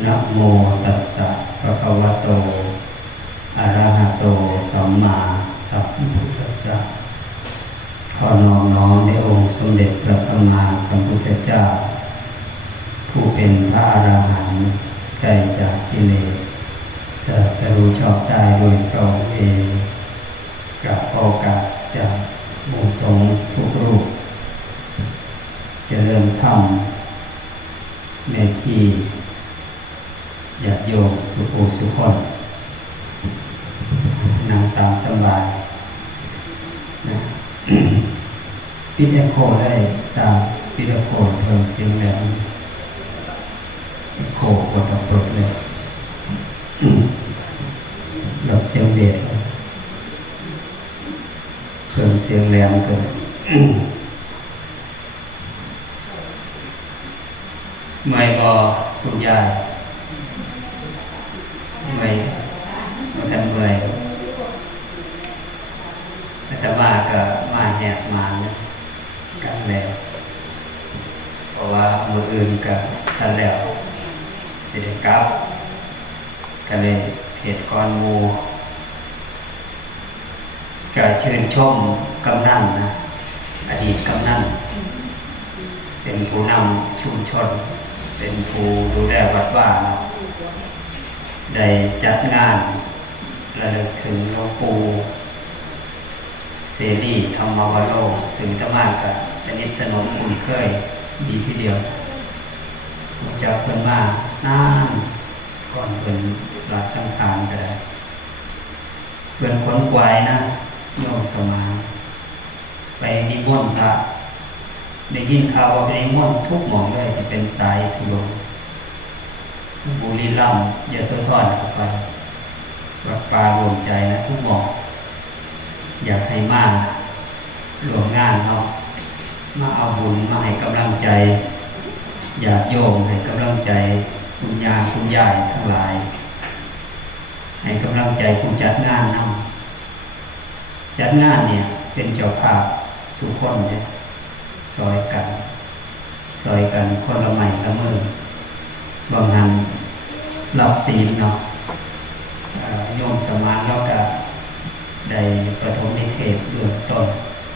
นะโมตัสสะภะคะวะโตอะระหะโตสัมมาสัมพุทธัสสะขอน้อมน้อมในองค์สมเด็จพระสัมมาสัมพุทธเจ้าผู้เป็นพระอรหันต์ไกลจากกิเลสตรัสรู้ชอบได้โดยพระองค์เองกับโอกาสจากหมู่สงฆ์ทุกรูปจะเริ่มทำในที่ญาติโยมสุภูสุขนนั่งตามสบายนะปิดเอโคได้สร้างปิดเอโคเพิ่มเสียงแหลมเอโคกดปลดเลยหลบเสียงเบสเพิ่มเสียงแหลมเกินไม่พอคุณยายไม่ทันเลยแต่ว่าก็มาแหกมาเนี่ยกันแล้วเพราะว่ามืออื่นก็ทันแล้วเสด็จกลับก็เลยเหตุกรหมู่ก็เชิญชมกำนันนะอดีตกำนันเป็นผู้นำชุมชนเป็นผู้ดูแลวัดว่านะได้จัดงานระลึกถึงหลวงปู่เสรีธรรมวโรซึ่งธรรมะกับสนิทสนมคุ้นเคยดีทีเดียวจะเพิ่นมานานก่อนเพิ่นลาสังขารก็ได้เพิ่นขนขวายนะโยมสมานไปนิมนต์พระได้ยินข่าวว่าไปนิมนต์ทุกหม่องเลยที่เป็นสายทุดงค์บุรีรัมย์ยโสธรเข้าไปวัดป่ารวมใจนะทุกหม่องอยากให้มารวมงานเนาะมาเอาบุญมาให้กำลังใจญาติโยมให้กำลังใจคุณยาคุณยายทั้งหลายให้กำลังใจผู้จัดงานนำจัดงานเนี่ยเป็นเจ้าภาพสุขคนเนี่ยซอยกันคนละไม้ละมือบางหันรับศีลเนาะโยมสมานแล้วก็ได้ประถมนิเทศเบื้องต้น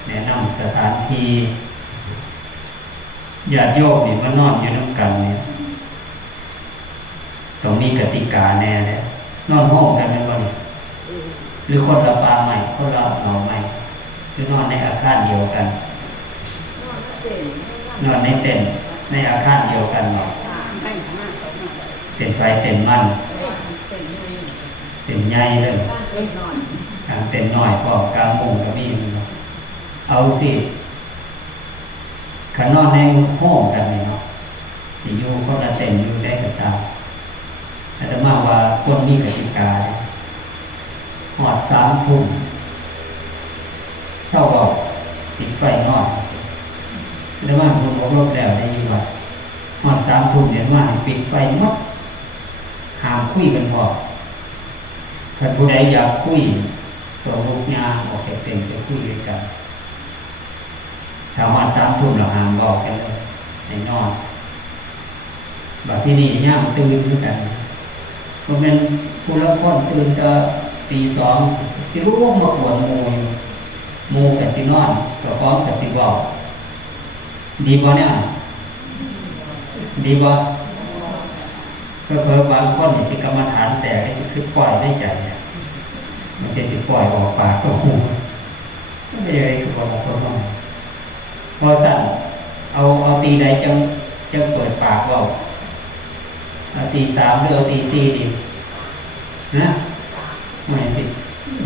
แนะนำสถานที่ญาติโยมนี่มานอนอยู่น้ำกันเนี่ยต้องมีกติกาแน่เลยนอนห้องกันเป็นวันหรือคนละปางใหม่คนละหนอใหม่หรือนอนในอาคารเดียวกันนอนในเต็นท์ในอาคารเดียวกันหรอเป็นไฟเต็นมั่นเป็นใหญ่เลยเป็นหน่อยก็กลางมุงกับนี่เอาสิขันนอนในห้องกันนี่เนาะสิอยู่ก็จะเต็นอยู่ได้กับสาวอาตมาว่าคนนี้กติกาหอด3 ทุ่มเศร้าบอกปิดไฟนอนแล้วว่าคุณบอกรบแล้วได้ยินว่าหอด3 ทุ่มเนี่ยว่าปิดไฟหมดห้ามคุยกันพอถ้าผู้ใดอยากคุยตัวลูกยาออกจากเต็นท์จะคุยกันถ้าหอด3 ทุ่มเราห้ามบอกกันเลยในนอนแบบที่นี่ย่ามตื่นด้วยกันเพราะเป็นผู้รับพ้นตื่นจะตี 2สิรู้ว่ามาปวดมูกับสินอนกับพร้อมกับสิบอกดีบ่เนี่ยดีบ่ก็เพิ่มบางคนสิกรรมฐานแต่ให้สิคือปล่อยได้ใจเนี่ยมันจะสิปล่อยออกปากก็หูไม่ได้คือบอกเราคนน้อยพอสั่นเอาตีใดจังเปิดปากบอกเอาตี 3หรือเอาตี 4ดีนะไม่สิ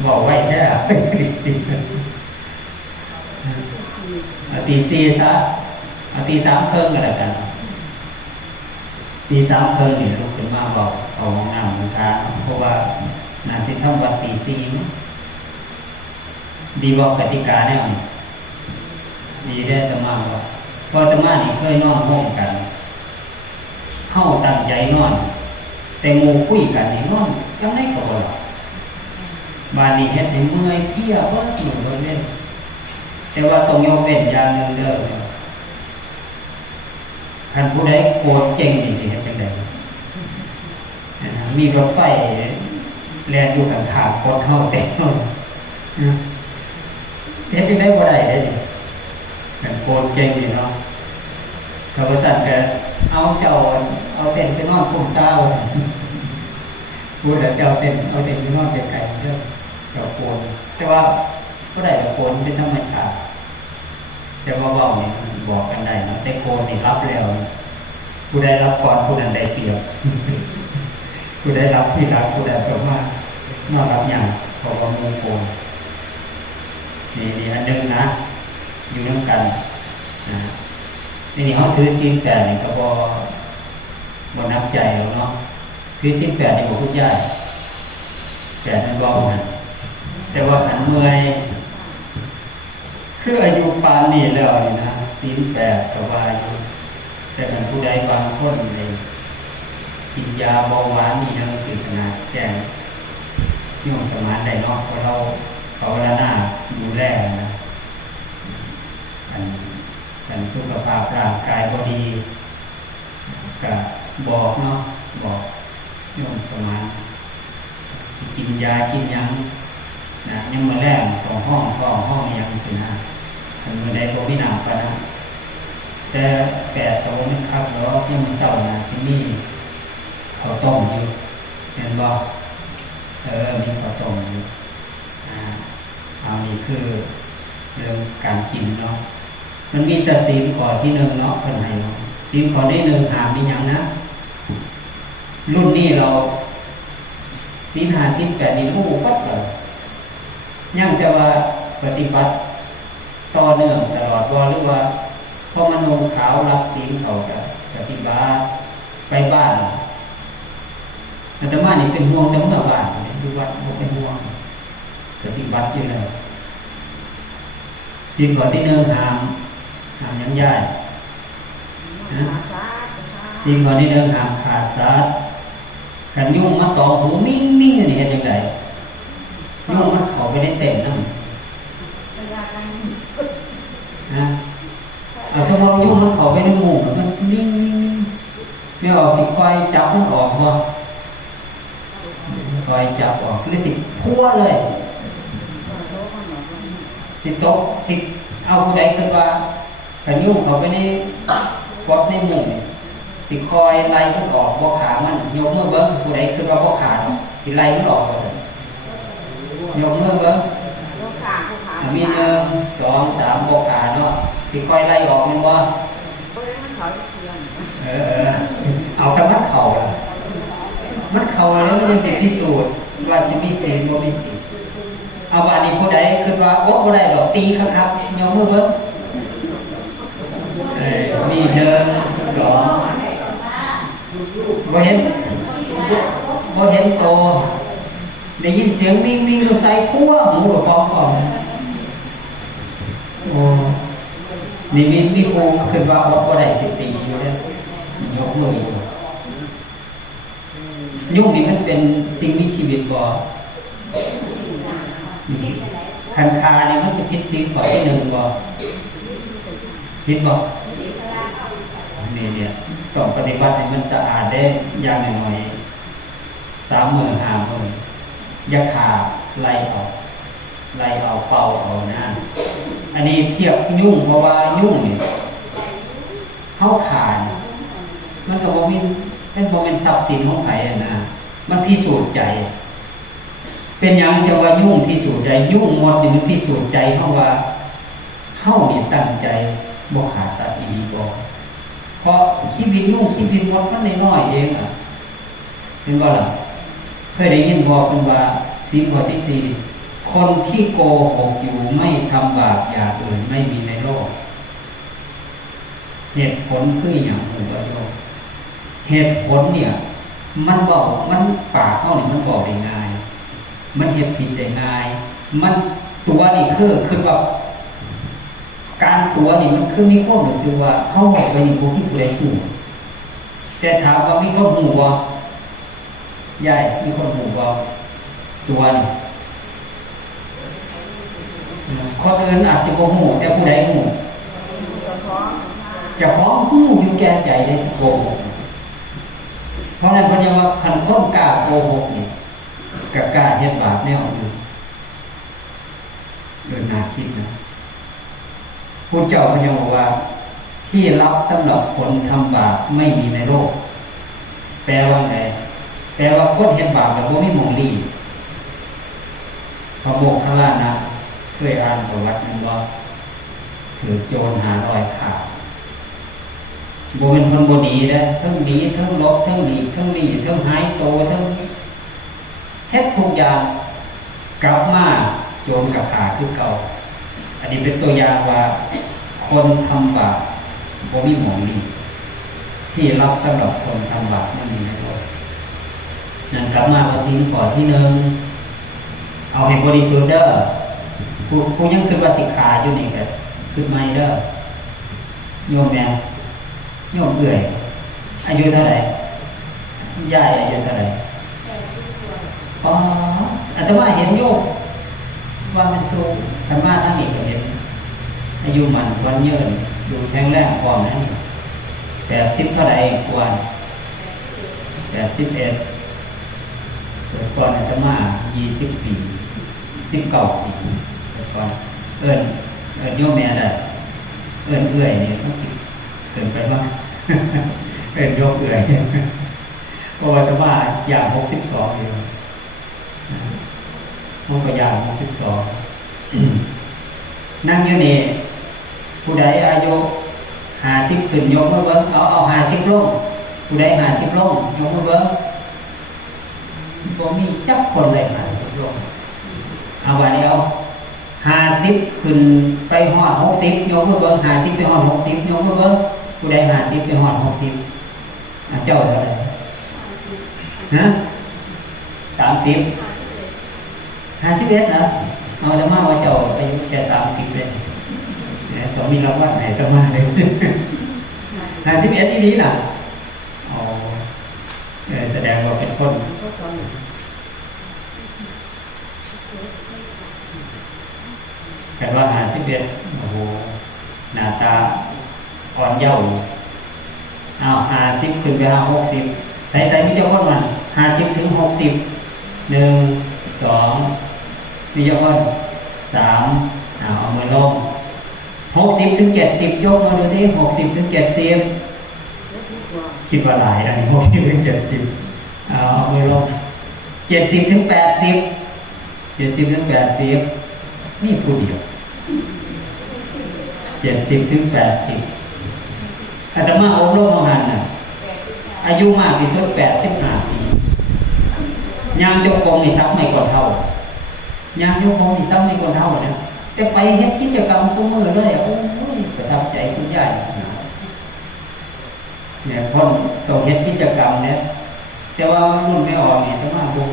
บอกไว้แค่จริงเอาตี 4ซะเอาตี 3เพิ่มกันแล้วกันตี 3เพิ่มนี่ลุกขึ้นมาบอกเอางามของทางเพราะว่านาสิทำวัดตี 4ดีบอกกติกาแน่นดีได้ตมาว่าพอตมานี่เคยนอนห้องกันเข้าตั้งใจนอนแต่หมู่คุยกันนี่นอนจังได๋ก็บ่หลับบาดนี้เฮ็ดให้เมื่อยเพลียเบิดมื้อเบิดเด้แต่ว่าต้องยกเว้นอย่างนึงเด้อคันผู้ใดโกรธเก่งนี่สิเฮ็ดจังได๋ ค มีรถไฟแล่นอยู่ข้างๆคนเฮาเต็มเฮ็ดได้บ่ได้เด้นี่กันโกนเก่งนี่เนาะเขาก็สั่นก็เอาเจ้าเอาเต็นไปนอนคุมเช้าพูดแล้วเจ้าเต็นเอาเต็นไปนอนไกลๆเด้อเจ้าโกนแต่ว่าบ่ได้โกนเป็นธรรมชาติแต่ว่าเว้านี่บอกกันได้เนาะแต่โกนนี่รับแล้วผู้ใดรับก่อนผู้นั้นได้เปรียบผู้ใดรับที่รักผู้ใดก็มากนอกรับอย่างเพราะว่ามูโกนนี่อันนึงนะอยู่ร่วมกันนะนี่เขาถือศีลแปดนี่ก็บ่นับใจแล้วเนาะถือศีลแปดนี่บ่พูดยากแต่มันบอกนะแต่ว่าขันเมื่อยคืออายุปานนี้แล้วนี่นะศีลแปดก็ว่าอยู่แต่ถ้าผู้ใดบางคนเลยกินยาเบาหวานนี่เรื่องสิ่งขนาดแจ้งที่มันสมานได้เนาะเพราะเราภาวนาดูแลนะกันสุขภาพร่างกายก็ดีก็บอกเนาะบอกโยมสมานกินยากินยังนะยังมาแรงของห้องยังสินะทำเมื่อใดก็ไม่หนาวกันนะแต่แปดโตไม่ครับแล้วยังมีเศร้านะที่นี่เขาต้มอยู่เห็นบ่มีข้าวต้มอยู่เอานี่คือเรื่องการกินเนาะมันมีแต่ศีลข้อที่หนึ่งเนาะเพิ่นให้เนาะศีลข้อที่หนึ่งหามมีหยังนะรุ่นนี้เราศีลห้าศีลแปดนี่ฮู้ปั๊บเลยยังแต่ว่าปฏิบัติต่อเนื่องตลอดว่าหรือว่าพอมันลงขาวรับศีลเขาก็ปฏิบัติไปบ้านอาตมานี่เป็นห่วงแต่เมื่อบ้านดูวัดบ่เป็นห่วงปฏิบัติอยู่แล้วศีลข้อที่หนึ่งหามยังย่ายศีลข้อที่หนึ่งหามขาดสัตว์กันยุ่งมาตอหูมิ่งนี่เฮ็ดจังไดยุ่งมันเข้าไปในเต็มนั่นเอาสมมติยุ่งมันเข้าไปในหมู่มันนิ่งไม่ออกสิคอยจับมันออกบ่คอยจับออกหรือสิพัวเลยสิตกสิเอาผู้ใดคิดว่ากันยุ่งเข้าไปในกดในหมู่สิคอยไล่มันออกบ่ขามันยกมือเบิ่งผู้ใดคิดว่าบ่ขาดสิไล่มันออกบ่ยกมือเบิ่งมี1 2 3บ่ขาเนาะสิคอยไล่ออกมันบ่เอาแต่มันเข้าล่ะมันเข้าแล้วมันสิพิสูจน์ว่าสิมีศีลบ่มีศีลเอาว่านี่ผู้ใดคิดว่าอดบ่ได้ดอกตีครับยกมือเบิ่งมี1 2บ่เห็นโตได้ยินเสียงวิ่งก็ใส่พัวหมูกับปอมโอ้นี่มีครูขึ้นว่าอดบ่ได้สิตีอยู่เด้อยกมืออีกยุคนี้มันเป็นสิ่งมีชีวิตบ่คันคานี่มันสิผิดศีลข้อที่1บ่ผิดบ่นี่เนี่ยต้องปฏิบัติให้มันสะอาดได้อย่างน้อยๆ3 มื้อ5 มื้ออย่าขาดไล่ออกเป่าเอานะอันนี้เทียบยุ่งเพราะว่ายุ่งนี่เฮาขาดมันก็บ่มีเป็นบ่เป็นทรัพย์สินของไผนะมันพิสูจน์ใจเป็นหยังจะว่ายุ่งพิสูจน์ใจยุ่งหมดนี่มันพิสูจน์ใจเฮาว่าเฮานี่ตั้งใจบ่ขาดสัตว์อีกบ่เพราะชีวิตยุ่งชีวิตหมดมันน้อยๆเองอ่ะเห็นบ่ล่ะเคยได้ยินบอกเพิ่นว่าศีลข้อที่4คนที่โกหกอยู่ไม่ทำบาปอย่างอื่นไม่มีในโลกเหตุผลคือหยังบ่โยมเหตุผลเนี่ยมันบอกมันปากเฮานี่มันบอกได้ง่ายมันเฮ็ดผิดได้ง่ายมันตัวนี่คือว่าการตัวนี่มันคือมีความรู้สึกว่าเฮาบอกไปนี่บ่มีผู้ใดฮู้แต่ถามว่ามีคนฮู้บ่ยายมีคนฮู้บ่ตัวนี่คนอื่นอาจจะบ่ฮู้แต่ผู้ใดฮู้เจ้าของฮู้อยู่แก่ใจได้โกหกเพราะนั้นเพิ่นยังว่าคัน คันคนกล้าโกหกนี่กับกล้าเฮ็ดบาปแนวอื่นน่าคิดนะพุทธเจ้าพระยังบอกว่าที่รับสำหรับคนทำบาปไม่มีในโลกแปลว่าไงแปลว่าคนเฮ็ดบาปแล้วบ่มีหม่องดีพระโมคคัลลานะเคยอ่านประวัตินั้นว่าถือโจร500ขาบ่เป็นคนบ่ดีเด้อทั้งดีทั้งลบทั้งดีทั้งดีทั้งหายโตทั้งเฮ็ดทุกอย่างกลับมาโจรกับขาคือเก่าอันนี้เป็นตัวอย่างว่าคนทำบาปบ่มีหม่องดีที่รับสำหรับคนทำบาปนั่นเองนะครับนั่นกลับมาว่าสิ่งก่อนที่หนึ่งเอาให้บริสุทธิ์เด้อผู้ยังคิดว่าสิขาอยู่นี่ก็คือไม่เด้อโยมแม่โยมเอื่อยอายุเท่าไหร่ยายอายุเท่าไหร่อ๋ออาตมาเห็นโยมว่ามันสูงธรรมะทั้งนี้ก็เห็นอายุมันวันยืนดูแข็งแรงพร้อมนะ80เท่าไหร่กว่า81เกิดก่อนอาตมา20 ปี19 ปีเกิดก่อนเอิ้นโยมแม่ได้เอิ้นเอื่อยนี่ต้องเกินไปบ้างเอิ้นโยมเอื่อยเพราะว่าอาตมาอย่าง62อยู่มันก็อย่าง62นั่งอยู่นี่ผู้ใดอายุ50ขึ้นยกมือเบิ่งเอา50ลงผู้ใด50ลงยกมือเบิ่งบ่มีจักคนเลย50ลงเอาไว้เอา50ขึ้นไปฮอด60ยกมือเบิ่ง50ไปฮอด60ยกมือเบิ่งผู้ใด50ไปฮอด60เจ้าเท่าไหร่นะ30 51เหรอเอาจะมาว่าเจ้าอายุแค่30เลยต้องมีรางวัลไหนต้องมาเลย51นี่ดีน่ะอ๋อแสดงว่าเป็นคนแต่ว่า51โอ้โหหน้าตาอ่อนเยาว์เอา50ขึ้นไป60ใส่มีเจ้าคนมัน50ถึง60 1 2มีเจ้าคน3เอามือลง60ถึง70ยกมาดูดิ60ถึง70คิดว่าหลายนะ60ถึง70เอามือลง70ถึง80 70ถึง80นี่ผู้เดียว70ถึง80อาตมาอบรมมาหันน่ะอายุมากที่สุด85 ปียามยกกองนี่ซับไม่ก่อนเท่ายามยกกองนี่ซับไม่ก่อนเท่านะแต่ไปเฮ็ดกิจกรรมซุมื้อเลยโอ้ยประทับใจคุณยายเนี่ยคนต้องเฮ็ดกิจกรรมเนี่ยแต่ว่ารุ่นไม่ออกเนี่ยจะมาดู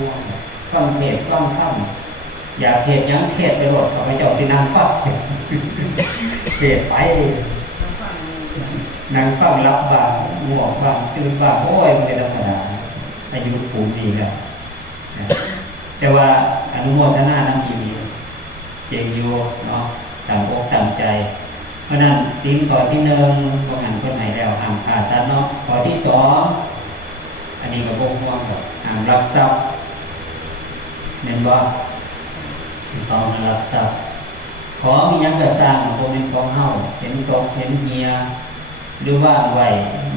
ฟังเทศน์ฟังธรรมอยากเทศน์หยังเทศน์ไปหมดเขาไปเจ้าสินางฟังเทศน์ไปนางฟังรับบ้างง่วงบ้างตื่นบ้างโอ้ยมันเป็นธรรมดาอายุปูนดีแล้วแต่ว่าอนุโมทนาน้ำดีเจงโยเนาะต่างอกต่างใจเพราะนั้นสิ่งข้อที่1พวกหันคนไหนแล้วห้ามฆ่าสัตว์เนาะข้อที่2อันนี้ก็บ่ห่วงกับห้ามลักทรัพย์แม่นบ่ที่2ห้ามลักทรัพย์ของมีหยังก็สร้างบ่เป็นของเฮาเห็นตกเห็นเหียหรือว่างไว้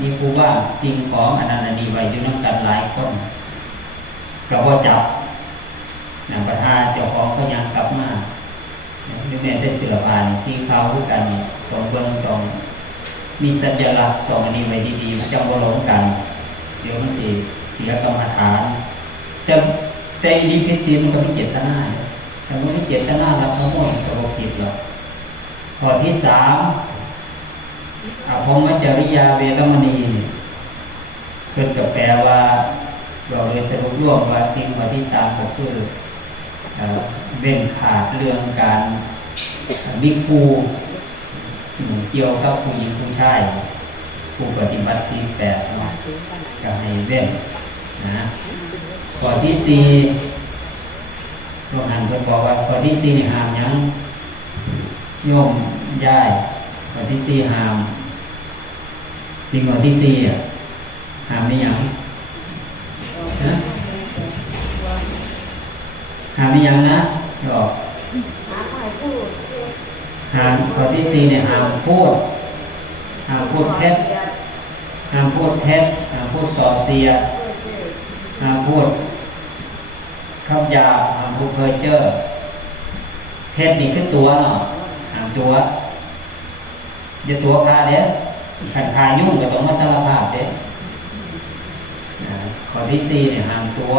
มีผู้ว่างสิ่งของอันนั้นอันนี้ไว้อยู่นำกันหลายคนก็บ่จับนำประทาเจ้าของก็ยังกลับมาหรือแม้แต่เสื้อผ้าสีขาวคือกันนี่ต้องเบิ่งต้องมีสัญลักษณ์ต้องอันนี้ไว้ดีๆจังบ่หลงกันเดี๋ยวมันสิเสียกรรมฐานแต่อีดีพิสิมันก็มีเจตนาแต่มันมีเจตนารับขโมยสกปรกหรอกข้อที่3อภมจริยาเวรมณีเพิ่นก็แปลว่าเราเลยสรุปรวมว่าสิ่งข้อที่3ก็คือเว้นขาดเรื่องการมีครูเกี่ยวกับผู้หญิงผู้ชายผู้ปฏิบัติศีล8เนาะก็ให้เว้นนะข้อที่4โรงงานเพิ่นบอกว่าข้อที่4นี่ห้ามหยังโยมย้ายข้อที่4ห้ามสิ่งข้อที่4ห้ามไม่หยังนะ หาไม่ยังนะก็ หาใครพูด หามข้อที่สี่เนี่ยห้ามพูดเท็จห้ามพูดเท็จห้ามพูดส่อเสียดห้ามพูดคำหยาบห้ามพูดเพ้อเจ้อเท็จนี่คือตัวเนาะห้ามตัวอย่าตัวพาเด้อขันทายยุ่งก็ต้องมาสารภาพเด้ข้อที่สี่เนี่ยห้ามตัว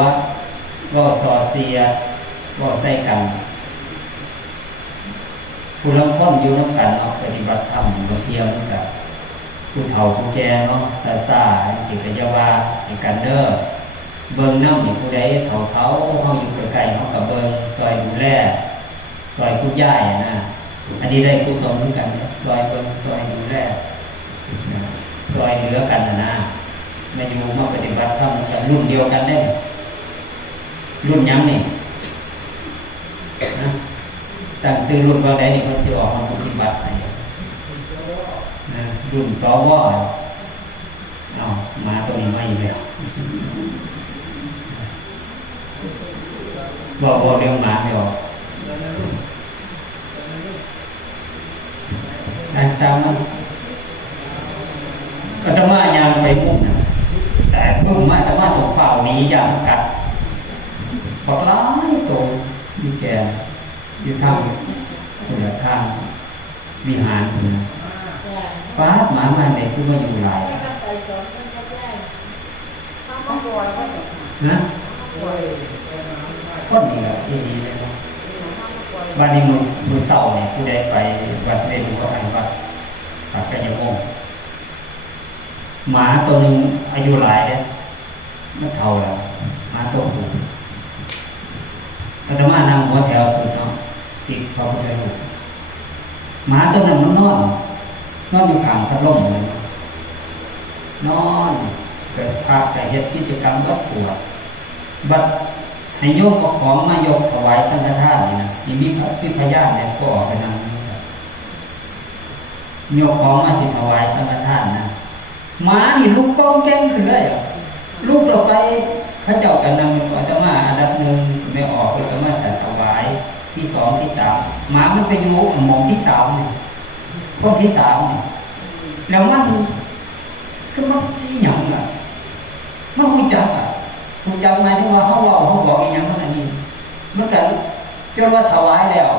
ก็ส่อเสียดก็ใส่กันผู้ลำพ้นอยู่น้ำกันเนาะปฏิบัติธรรมบางเทียมนั่นกับผู้เฒ่าผู้แก่เนาะซาสิกยาวาในการเด้อเบิ่งน้ำนี่ผู้ใดเฒ่าเขาอยู่ไกลๆเขากับเบิ่งซอยดูแลซอยผู้ย่ายนะอันนี้ได้กุศลเหมือนกันซอยเบิ่งซอยดูแลซอยเหลือกันนะมาอยู่มาปฏิบัติธรรมกันรุ่นเดียวกันได้รุ่นยังนี่นะตั้งซื้อรุ่นว่าได้นี่เขาจะออกมาปฏิบัติอะไรนะรุ่นสวเอามาตัวนี้ไม่แล้วบอกเรื่องหมาไม่ออกอันซ้ำมันก็จะมายางไปมุ่งนะแต่มุ่งมาแต่ว่าตกเปล่านี้ยางกัดบอกร้ายตรงมีแกอยู่ทางคนละทางวิหารนะฟ้าหมามาเนี่ยคือว่าอยู่หลายนะก็นี่แหละที่ดีเลยนะวันนี้มือเศร้าเนี่ยผู้ใดไปวัดเรนุก็ไปวัดสักกายโมหมาตัวหนึ่งอายุหลายเนี่ยมันเท่าแล้วหมาตัวผู้อาตมานั่งหัวแถวสุดเนาะติดพระพุทธรูปหมาตัวนั้นมันนอนอยู่ข้างพัดลมเลยนอนเกิดพระแต่เหตุกิจกรรมวัดสวดบัดให้โยกของมายกถวายสังฆทานนี่นะที่มีพระพิพยาเนี่ยก็ออกไปนั่งโยกของมาสิถวายสังฆทานนะหมานี่ลุกป้องแก้งขึ้นเลยลูกเราไปพระเจ้ากันนำอาตมาอันดับหนึ่งไม่ออกอาตมาแต่ถวายที่สองที่สามหมามันเป็นโมกหมองที่สามเนี่ยข้อที่สามเนี่ยแล้วมันก็มันที่หยังอ่ะมันรู้จักหมายถึงว่าเขาบอกอีหยังมันอันนี้มันกันจนว่าถวายแล้ว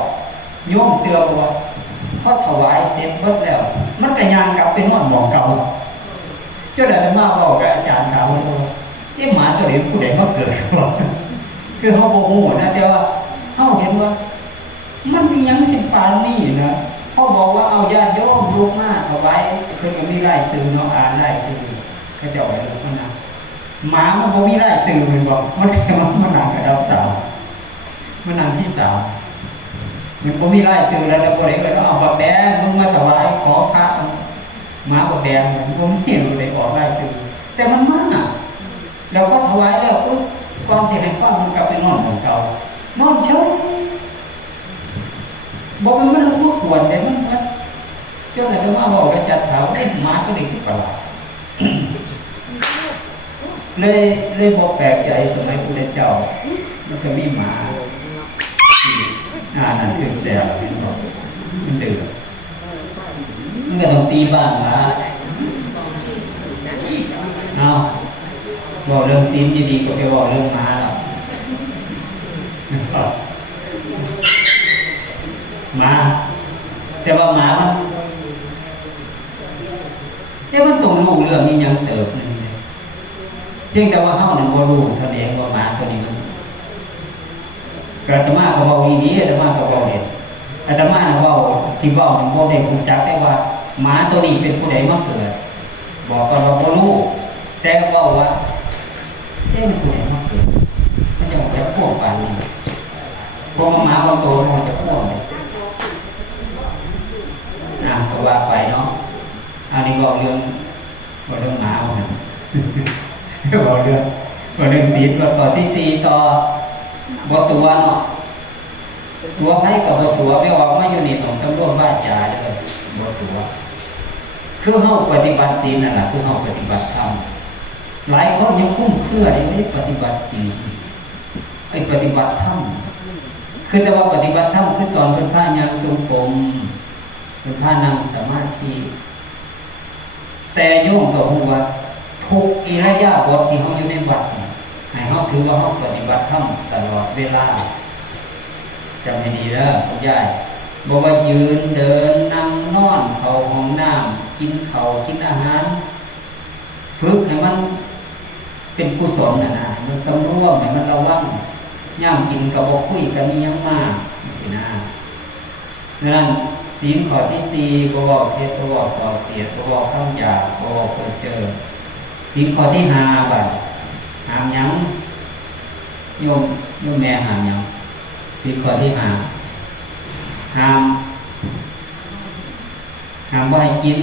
โยมเสือบอกว่าเขาถวายเสร็จเบิดแล้วมันก็ยังกลับไปนอนหมองเก่าเจ้าเดินมาบอกกับอาจารย์เขาที่หมาตัวนี้ผู้ใดมาเกิดคือเขาโมโหนะแต่ว่าเขาเห็นว่ามันมียังสิบปานนี่นะเขาบอกว่าเอาญาติโยมลูกมาเอาไว้คือมันมีไล่ซื้อเนาะอ่านไล่ซื้อเขาจะเอาไว้ลูกมันนะหมามันบ่มีไล่ซื้อมันบอกมันหนังกับดาวสาวมันหนังที่สาวมันบ่มีไล่ซื้อแล้วแต่คนไหนก็เอาบักแดงมึงมาถวายขอพระหมาบักแดงผมเห็นเลยออกไล่ซื้อแต่มันมากแล้วก็ถวายแล้วความเสียหายความมันกลับไปนอนของเก่านอนเฉยบอกมันรู้ว่าควรแต่มันเจ้าไหนก็มาบอกจะจัดเขาไอ้หมาตัวนี้ที่ประหลาดเลยบอกแปลกใจสมัยพุทธเจ้ามันก็มีหมานั่นคือแสบมันดื้อมันก็ต้องตีบ้านหมาเอาบอกเรื่องศีลดีกว่าไปบอกเรื่องหมาหรอกหมาแต่ว่าหมามันตรงรู้เรื่องนี้ยังเติบนึงเลยเพียงแต่ว่าเฮาหนึ่งบ่รู้แสดงว่าหมาตัวนี้มันอาตมาก็เว้าอีนี้อาตมาก็เว้าเด็ดอาตมาเว้าที่เว้ามันบ่ได้รู้จักได้ว่าหมาตัวนี้เป็นผู้ใดมาเกิดบอกก็บ่รู้แต่เว้าว่ามันผู้ใดมาเกิดมันจะแบบพวกปานนี้พวกหมาบางตัวมันจะพวกเลยก็ว่าไปเนาะอันนี้บอกเรื่องหมาเนี่ยบอกเรื่องศีลต่อที่สี่ต่อบตัวเนาะตัวให้กับบตัวไม่ออกไม่อยู่นี่ต้องสำรวมบ้าจาเลยบตัวคือเฮาปฏิบัติศีลนั่นแหละคือเฮาปฏิบัติธรรมหลายคนยังคุ้มเครือยังไม่ได้ปฏิบัติศีลปฏิบัติธรรม คือแต่ว่าปฏิบัติธรรมคือตอนเป็นผ้ายางจงกรมเป็นผ้านั่งสมาธิแต่โยมก็รู้ว่าทุกอิริยาบถที่เขาอยู่ในวัดให้เขาถือว่าเขาปฏิบัติธรรมตลอดเวลาจำให้ดีเด้อคุณยายบอกว่ายืนเดินนั่งนอนเข้าห้องน้ำกินข้าวกินอาหารฝึกให้มันเป็นกุศลนะมันสำรวมให้มันระวังย่ามกินกับบอกคุยกันนี่ยังมากสินะนั่นศีลข้อที่สี่บ่บอกเท็จบ่บอกส่อเสียดบ่บอกคำหยาบบ่บอกเพ้อเจ้อศีลข้อที่ห้าบัดห้ามหยังโยมแม่ห้ามหยังศีลข้อที่ห้าห้ามบ่ให้กิน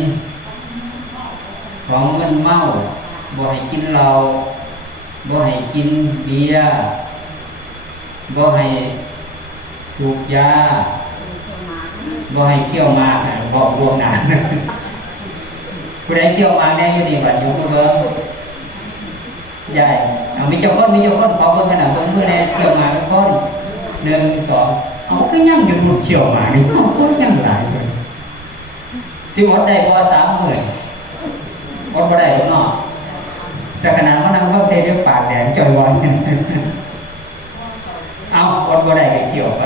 ของมึนเมาบ่ให้กินเหล้าบ่ให้กินเบียร์บ่ให้สูบยาบ่ให้เที่ยวมาบอกรวมหนาผู้ใดเที่ยวมาแน่อยู่นี่บัดอยู่ก็เบิ่งใหญ่เอามีเจ้าคนขอเบิ่งขนาดเบิ่งเมื่อใดเที่ยวมาเป็นคน1 2เอาก็ยังอยู่นู่นเที่ยวมานี่ก็ยังหลายเลยสิอดได้บ่30,000อดบ่ได้เนาะแต่ขนาดเขานั่งเพิ่มเทปากแดงจอยวันเอาอดบ่ได้ก็เที่ยวไป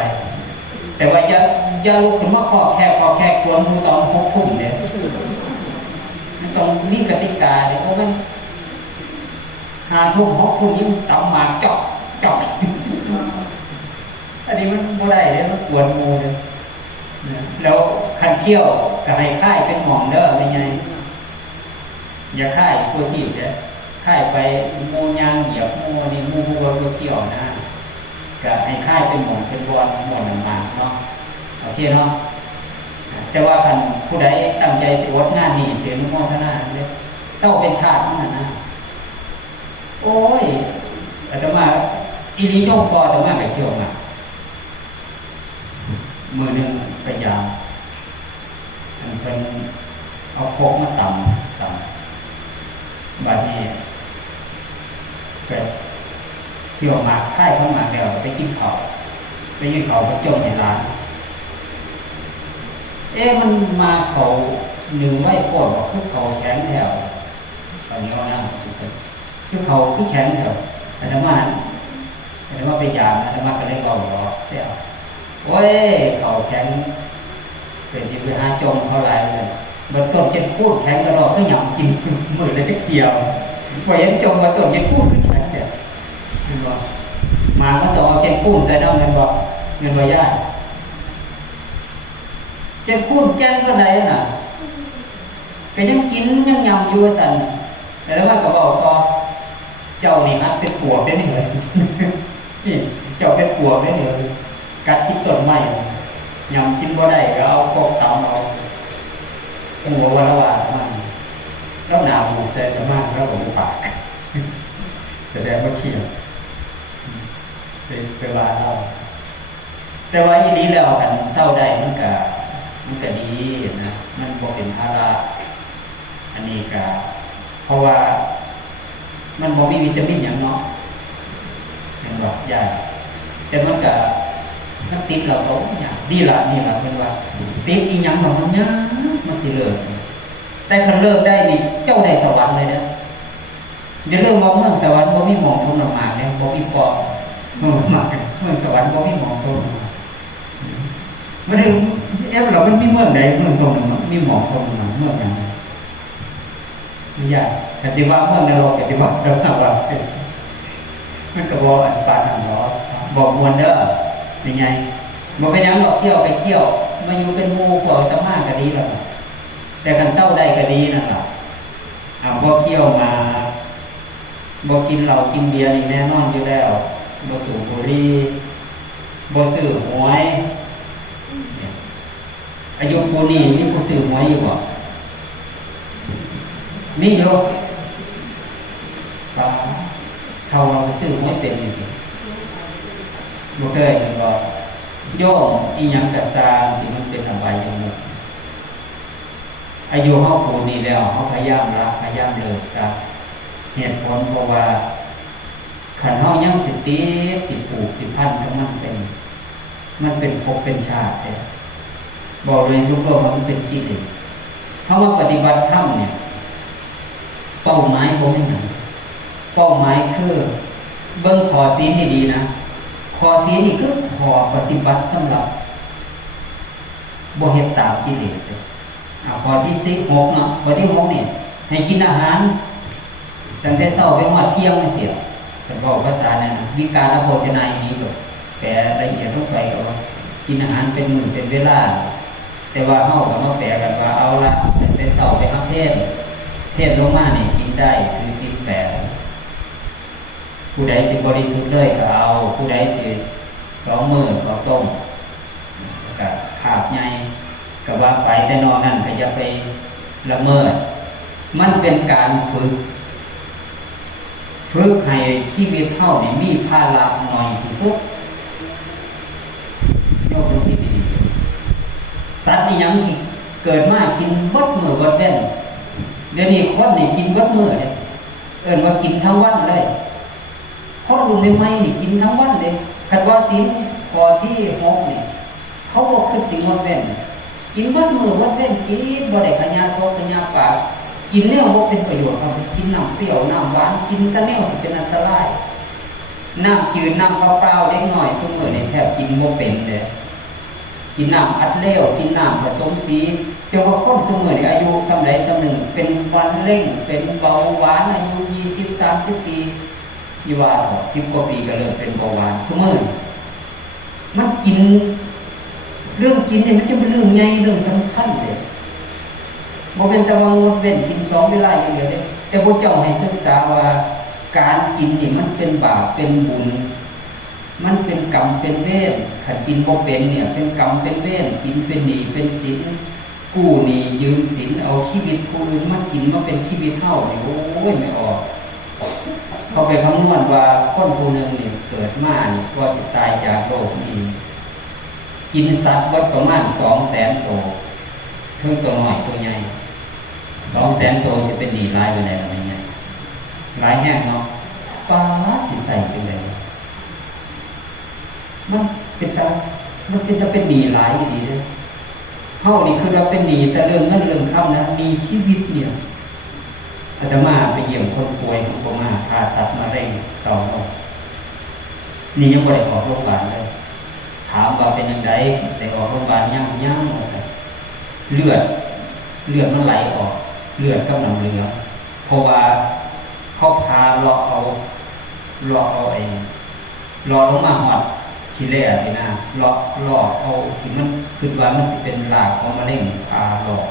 แต่ว่าอย่าลุกขึ้นมาขอแค่กวนมูตอน6 ทุ่มเนี่ยมันต้องมีกติกาเนี่ยเพราะมัน5 ทุ่ม6 ทุ่มยิ่งตำหมากจอกอันนี้มันบ่ได้เลยมันกวนมูเลยแล้วคันเที่ยวก็ให้ค่ายเป็นหม่องเด้อเป็นไงอย่าค่ายตัวที่เนี่ยค่ายไปมูยางเหยียบมูนี่มูตัวเที่ยวนะก็ให้ค่ายเป็นหม่องเป็นบอลหม่องน้ำมันเนาะโอเคเนาะแต่ว่าคันผู้ใดตั้งใจสิอดงานนี่เสียนุโมทนาเนี่ยเศร้าเป็นชาตินั่นนะโอ้ยอาตมาอีนี้โยมพออาตมาไปเที่ยวมามือหนึ่งพยายามเป็นเอาโคกมาต่ำบาดนี้เกิดเที่ยวมาค่ายเข้ามาเดี๋ยวไปกินข้าวไปจมในร้านมันมาเขาหนึ่งไว้โคตรบอกคือเขาแข็งแถวตอนนี้ว่านั่งคือเขาคือแข็งแถวอาตมาไปยามอาตมาก็เลยบอกเสียโอ้ยเขาแข็งเป็นที่ไปหาจมเขาหลายเลยมันต้นเจ็ดพูดแข็งตลอดก็หยำกินมือเลยจะเกี่ยวพอเห็นจมมาต้นเจ็ดพูดขึ้นแข็งเดียวเห็นบ่มาก็ต้องเอาเจ็ดพูดใส่น้ำเงินบ่ยากเจ็ดพูดแจ้งก็ไหนน่ะก็ยังกินยังยำอยู่สั่นแต่แล้วว่าก็บอกต่อเจ้านี่ฮะเป็นปวกได้นี่เลยนี่เจ้าเป็นปวกได้นี่เลยกัดที่ต้นไม้ยำกินบ่ได้ก็เอาโคกตำเอาหัววันละว่ามันแล้วหนาวหมูใส่สมากแล้วผมปากแสดงว่าเขียวเป็นว่าเราแต่ว่าอีนี้แล้วกันเศร้าได้มันก็ดีนะมันบ่เป็นภาระอันนี้ก็เพราะว่ามันบ่มีวิตามินอย่างเนาะอย่างบอกยากแต่มันก็มันติดเราเขาอย่างนี่ละเป็นว่าติดอีหยังหนมันเนี่ยมันสิเลิกแต่คันเลิกได้นี่เจ้าได้สวรรค์เลยนะเดี๋ยวเรื่องมองเมืองสวรรค์บ่มีหมองทุนมาเนี่ยบ่มีปอเมืองสวรรค์บ่มีหมองทุนมันถึงเรามันมีเมืองใดเมืองตรงนั้นมีหมองทุนมาเมืองอย่างไรนี่ยากปฏิบัติเมืองนรกปฏิบัติแล้วว่ามันก็บ่อันปานนั้นเนาะบอกมวลเด้อเป็นไงบ่เป็นหยังหรอกเที่ยวไปเที่ยวมาอยู่เป็นหมู่พวกตะมาก็ดีแล้วแต่คันเจ้าได้ก็ดีนั่นล่ะบ่เที่ยวมาบ่กินเหล้ากินเบียร์นี่แน่นอนอยู่แล้วบ่สูบบุหรี่บ่ซื้อหวยอายุปูนี่มีผู้ซื้อหวยอยู่บ่มีอยู่ป่าเขาเราซื้อหวยเป็นนี่บ่เคยเห็นบ่โยมอีหยังกะสร้างที่มันเป็นอบายมุขอายุเฮาปูนี่แล้วเฮาพยายามละพยายามเลิกซะเหตุผลเพราะว่าขันเฮายังสิติดผูกสิพันกับมันเป็น มันเป็นภพเป็นชาติเลยบอกเลยทุกโลกมันเป็นกิเลสถ้าว่าปฏิบัติธรรมเนี่ยเป้าหมายผมไม่หนักเป้าหมายคือเบิ่งขอศีลให้ดีนะขอศีลนี่คือขอปฏิบัติสำหรับบ่เฮ็ดตามกิเลสเลยข้อที่6เนาะข้อที่6เนี่ยให้กินอาหารตั้งแต่เช้าไปฮอดเที่ยงจังซี่แต่บอกภาษานั้นวิการโภชนานี้ก็แปลละเอียดลงไปก็ว่ากินอาหารเป็นมื้อเป็นเวลาแต่ว่าเฮาก็มาแปลกันว่าเอาละตั้งแต่เช้าไปรับเทศลงมานี่กินได้คือศีล8ผู้ใดสิบริสุทธิ์เลยก็เอาผู้ใดสิ2 มื้อก็ต้มก็ขาบใหญ่ก็ว่าไปแต่นอกนั้นก็อย่าไปละเมิดมันเป็นการฝึกให้ชีวิตเฮานี่มีภาระน้อยที่สุดโยกลงที่ดีสัตว์นี่ยังที่เกิดมากินวัดมื้อวัดเว้นเดี๋ยวนี้คนนี่กินวัดมื้อเลยเอิ้นว่ากินทั้งวันเลยคนรุ่นใหม่ๆนี่กินทั้งวันเลยคันว่าศีลข้อที่6นี่เขาบอกคือศีลวัดเว้นกินวัดมื้อวัดเว้นกินบ่ได้ขยะโสขยะปากกินแนวบ่เป็นประโยชน์ครับกินน้ำเปรี้ยวน้ำหวานกินแต่แนวที่เป็นอันตรายน้ำจืดน้ำเปล่าๆเล็กน้อยซุมื้อนี่แทบกินบ่เป็นเลยกินน้ำอัดเหลวกินน้ำผสมสีแต่ว่าคนซุมื้อนี่อายุส่ำใดส่ำหนึ่งเป็นวันเร่งเป็นเบาหวานอายุ20 30ปีอยู่ว่า10 กว่าปีก็เริ่มเป็นเบาหวานซุมื้อมันกินเรื่องกินเนี่ยมันจะเป็นเรื่องใหญ่เรื่องสำคัญเลยบ่เป็นแต่ว่างดเว้นกิน2 เวลาอย่างเดียวเลยแต่พระเจ้าให้ศึกษาว่าการกินนี่มันเป็นบาปเป็นบุญมันเป็นกรรมเป็นเวรถ้ากินบ่เป็นเนี่ยเป็นกรรมเป็นเวรกินเป็นหนี้เป็นสินกู้หนี้ยืมสินเอาชีวิตผู้อื่นมากินมาเป็นชีวิตเฮานี่โอ้ยไม่ออกเขาไปคำนวณว่าคนผู้หนึงนี่เกิดมานี่กว่าสิตายจากโลกนี้กินสัตว์วัดประมาณ 200,000 ตัวคือตัวน้อยตัวใหญ่ 200,000 ตัวสิเป็นหนี้หลายปานใดล่ะแม่ใหญ่หลายแฮงเนาะป๊าดสิใส่จังได๋มันเป็นจะเป็นหนี้หลายอยู่ดีเด้อเฮานี่คือเราเป็นหนี้แต่เรื่องเงินเรื่องคำนะมีชีวิตเนี่ยอาตมาไปเยี่ยมคนป่วยของผมมาผ่าตัดมะเร็งต่อมนี่ยังบ่ได้ออกโรงพยาบาลเลยถามว่าเป็นจังได๋ได้ออกโรงพยาบาลยังว่าซั่นเลือดมันไหลออกเลือดกำลังเหลือเพราะว่าเขาพาเลาะเอาเองเลาะลงมาหอดขี้เละนี่นะเลาะเอาที่มันคิดว่ามันสิเป็นรากของมะเร็งพาเลาะ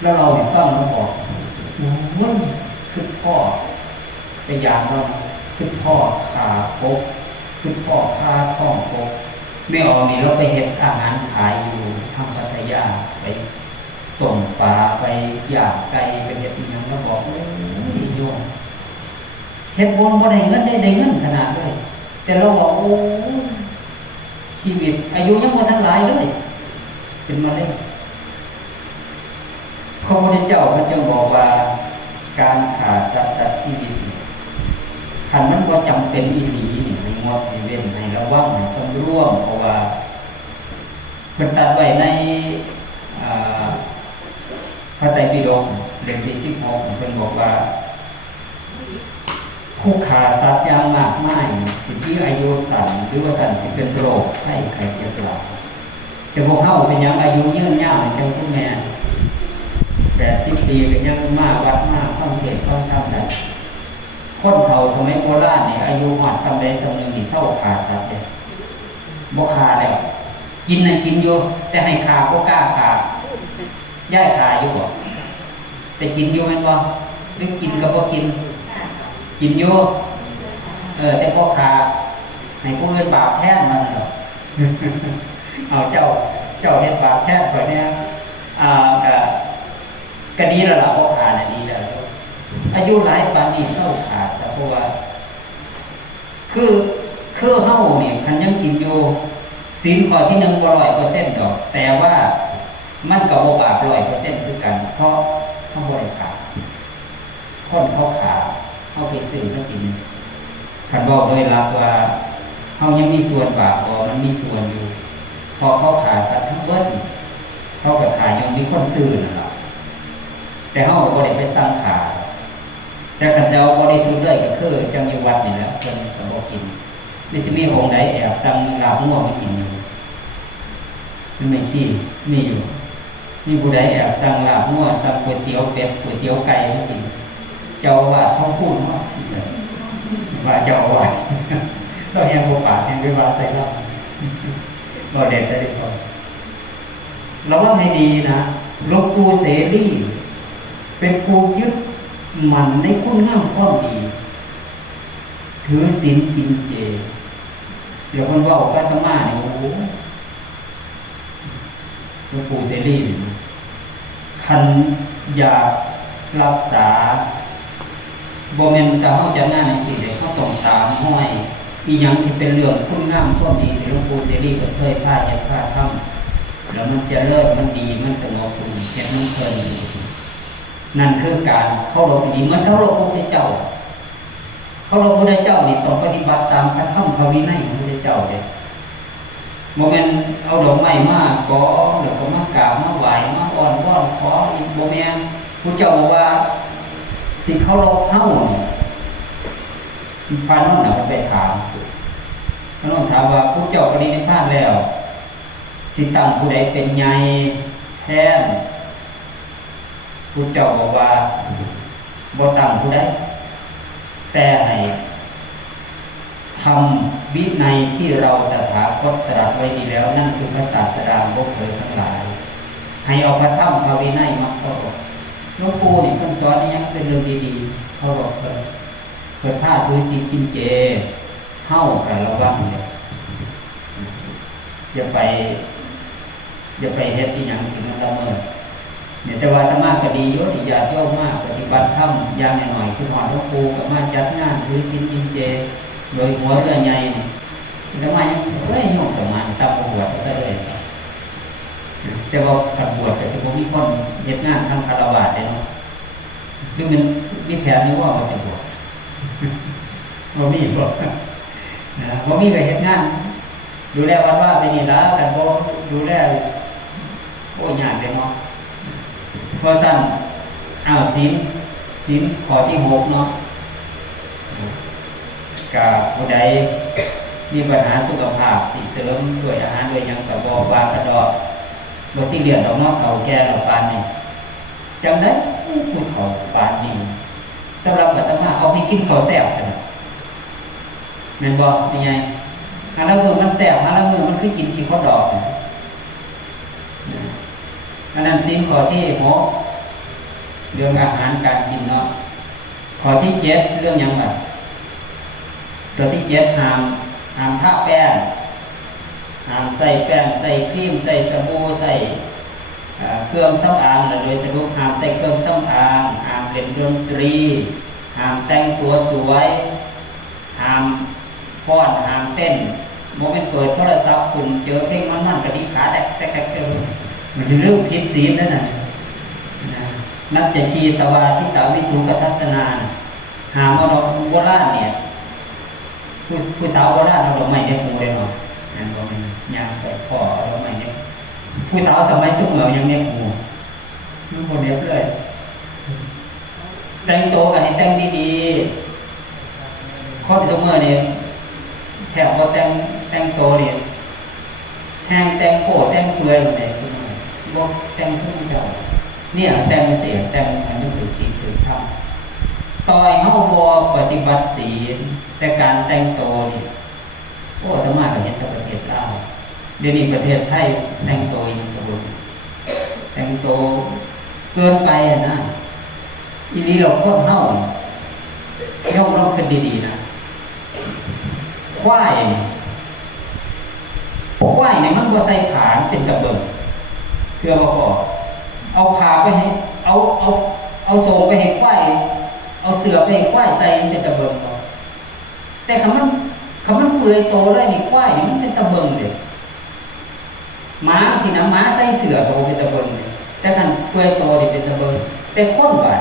แล้วเราเนี่ยฟังแล้วบอกมันคือพ่อไปยามเราคือพ่อขาปกคือพ่อพาท้องปกไม่ออกนี่เราไปเฮ็ดอาหารขายอยู่ทางพัทยาไปต้มปลาไปย่างไก่ไปเฮ็ดอีหยังแล้วบอกโอ้ยโยมเฮ็ดบ่ได้เงินได้เงินขนาดเลยแต่เราบอกโอ้ชีวิตอายุยังบ่ทันหลายเลยเป็นมะเร็งพระพุทธเจ้าพระจึงบอกว่าการฆ่าสัตว์ตัดชีวิตคันมันบ่จำเป็นอีหลีนี่ให้งดให้เว้นให้ระวังให้สำรวมเพราะว่าเพิ่นตัดไว้ในพระไตรปิฎกเล่มที่16เพิ่นบอกว่าผู้ฆ่าสัตว์อย่างมากมายสิมีอายุสั้นหรือว่าสั้นสิเป็นโรคไข้เจ็บหลายแต่พวกเฮาเป็นหยังอายุยืนยาวจังคุณแม่80 ปีก็ยังมาวัดมาฟังเทศน์ฟังธรรมได้คนเฒ่าสมัยโบราณนี่อายุฮอดส่ำใดส่ำหนึ่งนี่เซาฆ่าสัตว์เด้บ่ฆ่าแล้วกินน่ะกินอยู่แต่ให้ฆ่าบ่กล้าฆ่าย้ายฆ่าอยู่บ่แต่กินอยู่แม่นบ่หรือกินก็บ่กินอยู่แต่พอฆ่าให้ผู้อื่นบาปแทนมันเหรอ เอาเจ้าเฮ็ดบาปแทนข่อยเนี่ยก็ดีแล้วล่ะพอฆ่าน่ะดีแล้วอายุหลายปานนี้เซาฆ่าซะเพราะว่าคือเฮานี่คันยังกินอยู่ศีลข้อที่1บ่ 100% ดอกแต่ว่ามันก็บ่บาป 100% คือกันเพราะเฮาบ่ได้ฆ่าคนเขาฆ่าเฮาไปซื้อมากินคันบอกโดยหลักว่าเฮายังมีส่วนบาปบ่มันมีส่วนอยู่ พอเขาขาสัตว์ทั้งเบิดเขากับขายยังมีคนซื้อนะครับแต่เขาก็บ่ได้ไปสร้างขาแต่ขันเจ้าบริสุทธิ์เลยก็คือจังอยู่วัดนี่แหละเพิ่นก็บ่กินนี่สิมีองค์ใดแอบสั่งลาบงัวมากินอยู่มันไม่ขี้มีอยู่นี่ผู้ใดแอบสั่งลาบงัวสั่งก๋วยเตี๋ยวเป็ดก๋วยเตี๋ยวไก่มากินเจ้าว่าเขาพูดว่าเจ้าว่าก็ยังบ่ปากยังไปว่าใส่เราก็เด็ดได้ดีกว่าเราว่าให้ดีนะหลวงปู่เสรีเป็นผู้ยึดมันในคุณงามความดีถือศีลกินเจเดี๋ยวคนว่าอาตมาเนี่ยโอ้โหหลวงปู่เสรีคันอยากรักษาบ่แม่นแต่เฮาจะงานในสิ่งใดเขาต้องตามห้อยอีหยังที่เป็นเรื่องคุณงามความดีที่หลวงปู่เสรีก็เคยพาเฮ็ดพาทำแล้วมันจะเลิศมันดีมันสงบสุขเฮ็ดมันเพลินนั่นคือการเคารพดีมันเคารพพระพุทธเจ้าเคารพพระพุทธเจ้านี่ต้องปฏิบัติตามพระธรรมพระวินัยของพระพุทธเจ้าเด้บ่แม่นเอาดอกไม้มาขอแล้วก็มากราบมาไหว้มาอ้อนวอนขออีกบ่แม่นผู้เจ้าบอกว่าสิเคารพเฮาพระนนท์น่ะมันไปถามพระนนท์ถามว่าผู้เจ้าปรินิพพานแล้วสิตั้งผู้ใดเป็นใหญ่แทนผู้เจ้าบอกว่าบ่ตั้งผู้ใดแต่ให้ทำวินัยที่เราตถาคตตรัสไว้ดีแล้วนั่นคือพระศาสดาบกเผยทั้งหลายให้เอาพระธรรมพระวินัยมาเคารพหลวงปู่นี่เพิ่นสอนนี่ยังเป็นเรื่องดีๆเคารพเพิ่นพาถือศีลกินเจเฮากันระวังเนี่ยอย่าไปเฮ็ดอีหยังที่มันละเมิดเนี่ยแต่ว่าอาตมาก็ดีอยู่ที่ญาติโยมมากปฏิบัติธรรมอย่างน้อยๆคือฮอดหลวงปู่ก็มาจัดงานถือศีลกินเจโดยหัวเรือใหญ่นี่อาตมายังโอ้ยโยมสมานซับบวชซะเลยแต่ว่าถ้าบวชก็สิบ่มีคนเฮ็ดงานทำคฤหัสถ์ได้เนาะคือมันมีแผนอยู่ว่าสิบวชบ่มีบ่นะบ่มีก็เฮ็ดงานดูแลวัดว่าไปนี่ล่ะแต่บ่ดูแลโอ้ยากเลยเนาะเพราะซั่นศีลข้อที่6เนาะกับผู้ใดมีปัญหาสุขภาพที่เสริมด้วยอาหารด้วยหยังก็บ่ว่ากระดอกบ่สิเลียนดอกเนาะเขาแก่แล้วปานนี้จังได๋ผู้เขาปานนี้สำหรับอาตมาเอาให้กินข้าวแซ่บกันแม่นบ่เป็นไงหาละมื้อมันแซ่บหาละมื้อมันคือกินขี้ข้าวดอกอันนั้นศีลข้อที่6เรื่องอาหารการกินเนาะข้อที่7เรื่องหยังล่ะข้อที่7ห้ามทาแป้งห้ามใส่แป้งใส่ครีมใส่สบู่ใส่เครื่องสำอางโดยสรุปห้ามใส่เครื่องสำอางห้ามเล่นดนตรีห้ามแต่งตัวสวยห้ามฟ้อนห้ามเต้นโมเมนต์เปิดโทรศัพท์คุณเจอเพลงมันกระดิกขาแดกมันจะเรื่องผิดศีลนั่นน่ะนับจะชีตวาทิตาวิสุกัทัสนาหามเอาดอกโบราณเนี่ยผู้สาวโบราณเอาดอกไม้เนี่ยปูเลยเนาะนั่นก็เป็นยางไปขอดอกไม้เนี่ยผู้สาวสมัยสุขเหมายังเนี่ยปูทุกคนเนี้ยเลยแต่งตัวกันให้แต่งดีๆข้อที่สมมติเนี่ยแถวว่าแต่งตัวเนี่ยแห้งแต่งโก้แต่งเปลือยอะไรพวกนั้นบอกแต่งทุกอย่างเนี่ยแต่งเสียแต่งอันนี้ถือศีลถือธรรมต่อยเขาบอปฏิบัติศีลแต่การแต่งตัวนี่โอ้ธรรมะกับเห็นประเทศลาวเดี๋ยวนี้ประเทศไทยแต่งตัวยังกระบุแต่งตัวเกินไปนะทีนี้เราโคตรเน่าย่อมเราเป็นดีๆนะควายเนี่ยมันก็ใส่ขาเป็นกระเบื้องเสื้อบ่พอเอาผ้าไปให้เอาโซ่ไปให้ควายเอาเสื้อไปให้ควายใส่เป็นกระเบื้องบ่แต่คำมันเปื่อยโตเลยนี่ควายนี่มันเป็นกระเบื้องเด้ม้าสินะม้าใส่เสื้อโตเป็นกระเบื้องเด้แต่คันเปื่อยโตนี่เป็นกระเบื้องแต่คนบาด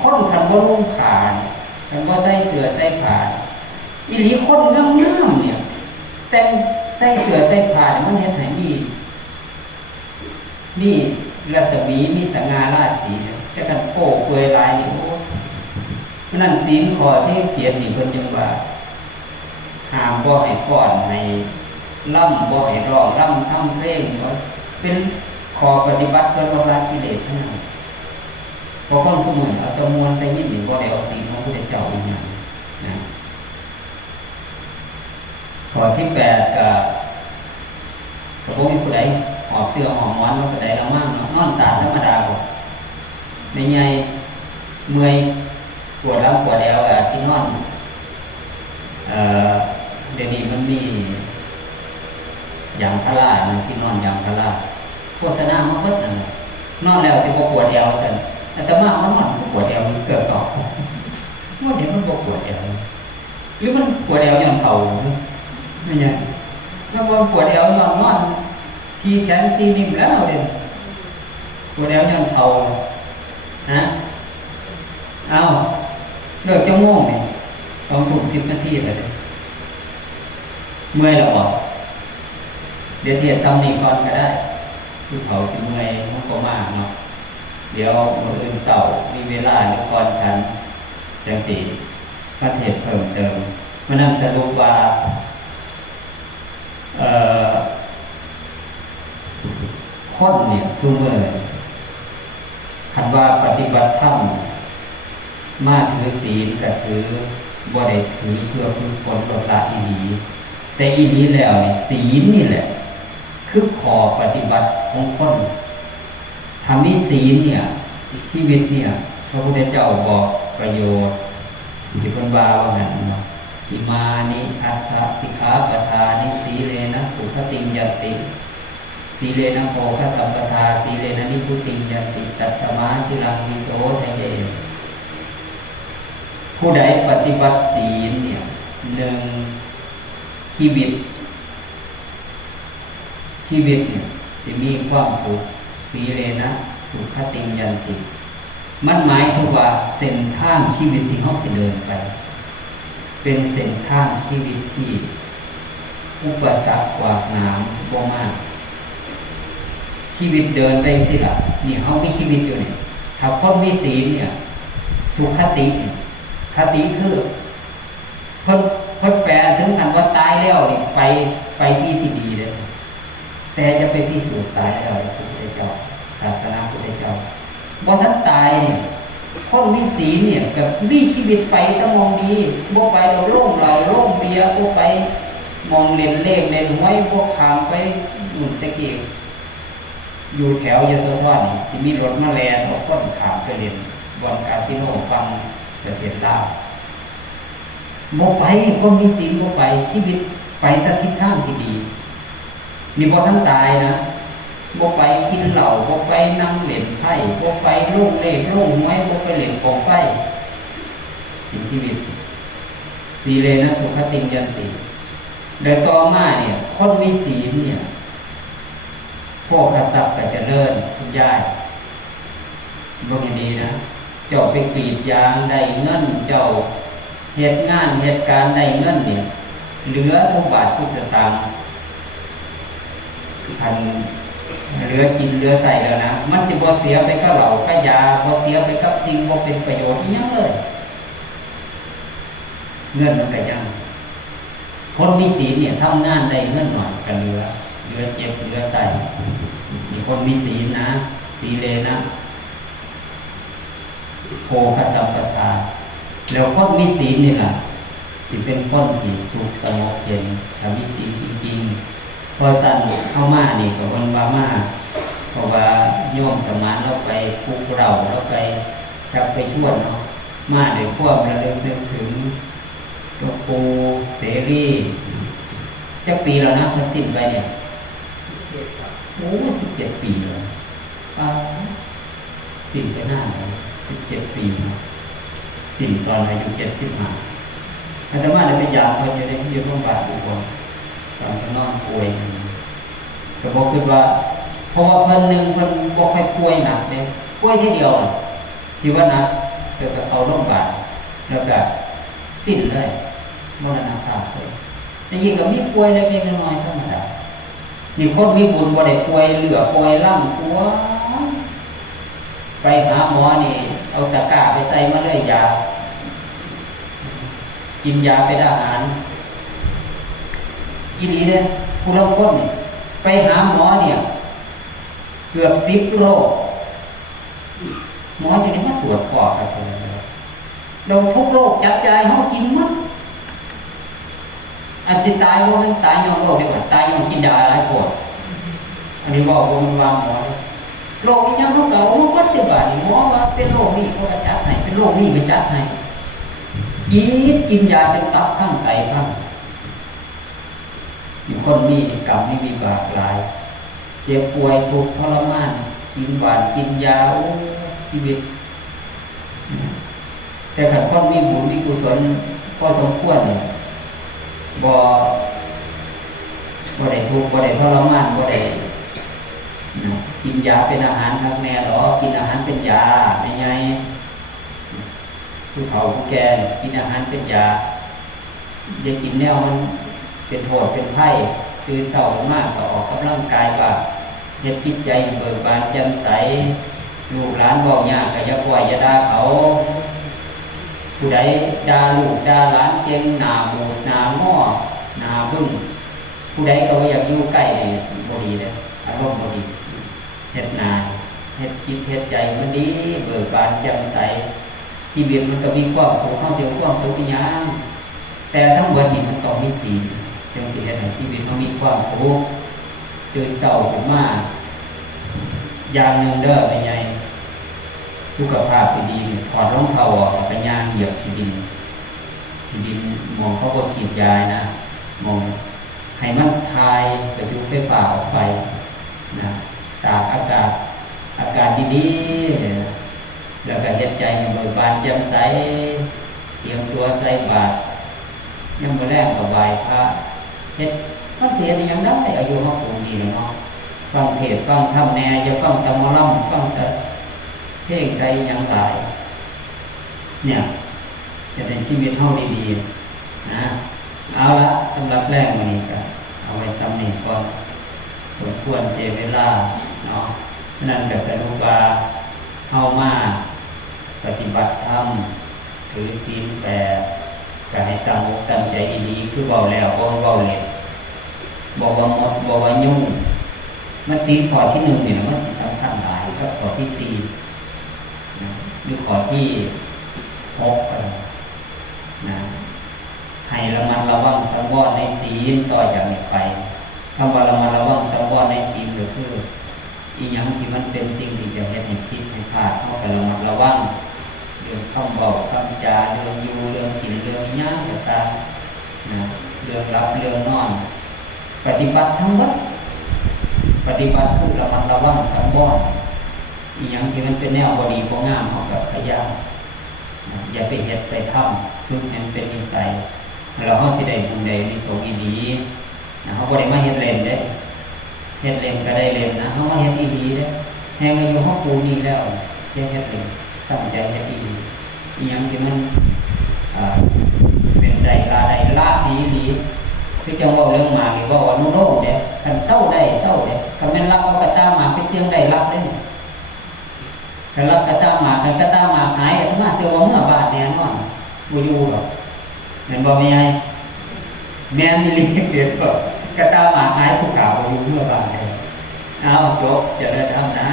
คนคันบ่นุ่งผ้าคันบ่ใส่เสื้อใส่ผ้าอีหลีคนงามๆเนี่ยแต่ง ใส่เสื้อใส่ผ้ามันเฮ็ดให้มีรัศมีมีสง่าราศีแต่กันโป้เปื่อยลายนี่โอ้เพราะนั้นศีลข้อที่เขียนนี่เพิ่นยังว่าห้ามบ่ให้ฟ้อนให้ล่ำบ่ให้ร้องล่ำทำเพลงเป็นข้อปฏิบัติเพื่อลดละกิเลสทั้งนั้นพอคนสมุนเอาแตะมวลไปยินนี่บ่ได้เอาศีลของพระพุทธเจ้าอีกอย่างนะข้อที่8ก็บ่มีผู้ใดออกเสื้อหอมหวานมาผู้ใดละมั่งนอนสาดธรรมดาบ่ในใหญ่เมื่อยปวดหลังปวดแอวที่นอนเดี๋ยวนี้มันมียางพาราที่นอนยางพาราโฆษณามาเพิ่นนั่นน่ะนอนแล้วสิบ่ปวดแอวซั่นอาตมามันปวดแอวมันเกิดต่อว่าเห็นมันบ่ปวดแอวหรือมันปวดแอวย้อนเฒ่าไม่ใช่มันบ่ปวดแอวย้อนนอนที่แขนที่นิ่มแล้วเด้ปวดแอวย้อนเฒ่านะเอาเลิกจังโมงนี่2:10 นาทีแล้วเมื่อยแล้วบ่เดี๋ยวเทียนทำนี่ก่อนก็ได้คือเขาสิเมื่อยมันก็มากเนาะเดี๋ยวมื้ออื่นเช้ามีเวลาหรือก่อนฉันจังสิมาเทศเพิ่มเติมมันนำสรุปว่าคนเนี่ยซุมื้อคันว่าปฏิบัติธรรมมาถือศีลก็ถือบ่ได้ถือเพื่อฝึกฝนลดละอีหลีแต่อีหลีแล้วนี่ศีลนี่แหละคือข้อปฏิบัติของคนทำมีศีลเนี่ยชีวิตเนี่ยพระพุทธเจ้าบอกประโยชน์ที่เพิ่นว่างั้นเนาะอิมานิอัตถสิกขาปทานิสีเลนะสุขติงยัตติสีเลนะโภคสัมปทาสีเลนะนิพพุติงยัตติตัสมาสิลังวิโสทะเยผู้ใดปฏิบัติศีลเนี่ย1ชีวิตเนี่ยจะมีความสุขสีเลนะสุขติงยันติมันหมายถึงว่าเส้นทางชีวิตที่เขาสิเดินไปเป็นเส้นทางชีวิตที่อุปสรรคกวากหนามบ่มากชีวิตเดินไปสิล่ะนี่เขามีชีวิตอยู่เนี่ยถ้าคนมีศีลเนี่ยสุขติคติคือเพิ่นแปลถึงคำว่าตายแล้วนี่ไปที่ดีเลยแต่จะไปพิสูจน์ตายแล้วพระพุทธเจ้าศาสนาพุทธเจ้าบ่ทันตายเนี่ยคนมีศีลเนี่ยกับมีชีวิตไปถ้ามองดีบ่ไปเราโล่งเบียร์บ่ไปมองเล่นเลขเล่นหวยบ่ข้ามไปหนุนตะเกียบอยู่แถวยโสธรนี่สิมีรถมาแล่นเอาคนข้ามไปเล่นบ่อนคาสิโนฟังจะเสียลาบบ่ไปคนมีศีลบ่ไปชีวิตไปแต่ทิศทางที่ดีนี่บ่ทันตายนะบ่ไปกินเหล้าบ่ไปนั่งเล่นไพ่บ่ไปลงเลขลงหวยบ่ไปเล่นกองไฟเป็นชีวิตสีเลนะสุขติงยันติโดยต่อมาเนี่ยคนมีศีลเนี่ยโภคทรัพย์ก็เจริญทุกอย่างบ่ดีนะเจ้าไปกรีดยางได้เงินเจ้าเหตุงานเหตุการณ์ได้เงินเนี่ยเหลือทุกบาททุกสตางค์พันเหลือกินเหลือใส่แล้วนะมันสิบ่เสียไปกับเหล้ากับยาบ่เสียไปกับสิ่งบ่เป็นประโยชน์อีหยังเลยเงินมันก็ยังคนมีศีลเนี่ยทำงานได้เงินหน่อยก็เหลือเจ็บเหลือใส่มีคนมีศีลนะสีเลนะโภคสัมปทาแล้วคนมีศีลนี่ล่ะที่เป็นคนที่สุขสงบเย็นถ้ามีศีลจริงๆพอสั่นเข้ามานี่ก็วันว่ามาเพราะว่าโยมสมานเราไปปลุกเราไปจับไปชวนเนาะมาในพวกเราเดินถึงตัวปูเสรีจะปีแล้วนะมันสิ้นไปเนี่ยโอ้17 ปีเลยสิ้นไปหน้าเลย17 ปีเนาะสิ้นตอนอายุ75อาตมาได้ไปยามเขาจะได้ยืนร่วมบาตรอุปนตอนเขานอนป่วยแต่บอกคือว่าเพราะว่าเพิ่นบอกให้ป่วยหนักเลยป่วยทีเดียวที่ว่านักเกิดกับเขาร่วมบาตรแล้วก็สิ้นเลยมรณภาพเลยจ ยิ่งกับมีป่วยเล็กๆน้อยๆธรรมดานี่คนมีบุญบ่ได้ป่วยเหลือป่วยล่ำป่วยไปหาหมอนี่เอาตะกร้าไปใส่มาเลยยากินยาเป็นอาหารอีหลีเด้อผู้เราคนนี่ไปหาหมอเนี่ยเกือบ10 โรคหมอจะได้มาตรวจปอดอะไรเราทุกโรคจับใจเขากินมั้งอันสิตายว่ามันตายย้อนโรคดีกว่าตายย้อนกินยาอะไรปวดอันนี้บอกว่ามันวางหมอโรคนี้ยังโรคเก่ามันวัดได้บ่านี่หมอว่าเป็นโรคนี้เขาจะจัดให้เป็นโรคนี้ก็จัดให้กินยาจนตับข้างไตข้างอยู่คนมีกรรมไม่มีบาปหลายเจ็บป่วยทุกข์ทรมานกินหวานกินยาชีวิตแต่ขันคนมีบุญมีกุศลพอสมควรเนี่ยบ่ได้ทุกข์บ่ได้ทรมานบ่ได้กินยาเป็นอาหารครับแม่หรอกินอาหารเป็นยาไม่ไงผู้เฒ่าผู้แก่กินอาหารเป็นยาอย่ากินแนวมันเป็นโทษเป็นไข้ตื่นเช้ามากก็ออกกำลังกายว่าเฮ็ดจิตใจเบิกบานแจ่มใสลูกหลานเว้ายากก็อย่าปล่อยอย่าด่าเขาผู้ใดด่าลูกด่าหลานเก่งหน้าบูดหน้าง้อหน้าบึ้งผู้ใดก็อยากอยู่ใกล้บ่ดีเด้ออารมณ์บ่ดีเฮ็ดหน้าเฮ็ดคิดเฮ็ดใจมันดีเบิกบานแจ่มใสชีวิตมันก็มีความสุขเฮาสิมีความสุขอีหยังแต่ทั้งหมดนี่มันต้องมีศีลจึงสิเฮ็ดให้ชีวิตมันมีความสุขตื่นเช้าขึ้นมาอย่างหนึ่งเด้อเป็นไงสุขภาพที่ดีถอดรองเท้าออกไปย่างเหยียบที่ดินมองเขาก็ขีดยานะมองให้มันคายกระจุกไฟฟ้าออกไปนะตากอากาศดีๆแล้วก็เฮ็ดใจให้เบิกบานแจ่มใสเตรียมตัวใส่บาตรยังมื้อแรกก็ไหว้พระเฮ็ดมันเสียได้ยังได้อายุเฮาคงดีเนาะฟังเทศน์ฟังธรรมแน่อย่าฟังแต่หมอลำฟังแต่เพลงไทยยังหลายเนี่ยจะเป็นชีวิตเฮาดีๆนะเอาละสำหรับแรกวันนี้ก็เอาไว้ซ้ำนี่ก่อนสมควรเจเวลาเนาะนั่นก็สรุปว่าเฮามาปฏิบัติธรรมถือศีล8ก็ให้ตั้งอกตั้งใจดีๆคือเว้าแล้วบ่เว้าเล่นบ่ว่าหมดบ่ว่ายุ่งมันศีลข้อที่1เนี่ยมันสิสำคัญหลายกับข้อที่4นะหรือข้อที่6ก็นะให้ระมัดระวังสังวรในศีลต่อจากนี้ไปคำว่าระมัดระวังสังวรในศีลก็คืออีหยังที่มันเป็นสิ่งที่จะเฮ็ดให้ผิดให้พลาดเฮาก็ระมัดระวังเรื่องคำบอกคำจาเรื่องอยู่เรื่องกินเรื่องหยังก็ตามนะเรื่องรับเรื่องนอนปฏิบัติทั้งหมดปฏิบัติคือระมัดระวังสังวรอีหยังที่มันเป็นแนวบ่ดีบ่งามเฮาก็พยายามอย่าไปเฮ็ดไปทำคือมันเป็นนิสัยแล้วเฮาสิได้บุญได้อานิสงส์ดีนะเฮาบ่ได้มาเฮ็ดเล่นเด้เฮ็ดเล่นก็ได้เล่นนะเฮามาเฮ็ดดีเด้แฮงอายุเฮาปูนี้แล้วเฮ็ดเล่นตั้งใจเฮ็ดดีอีหยังที่มันเป็นใจละดีคือจังเว้าเรื่องหมากนี่เว้าว่าโน่ๆเด้คันเซาได้คันแม่นรับเอากระตาหมากไปเสี่ยงได้รับเด้คันรับกระตาหมากคันกระตาหมากหายอาตมาเชื่อว่าเมื่อบาดแน่นอนบ่อยู่หรอกเห็นบ่แม่ใหญ่แม่นอีหลีเด้อกระตาหมากหายผู้ข่าวบ่อยู่เมื่อบาดแน่เอาจบจะได้ทำนะ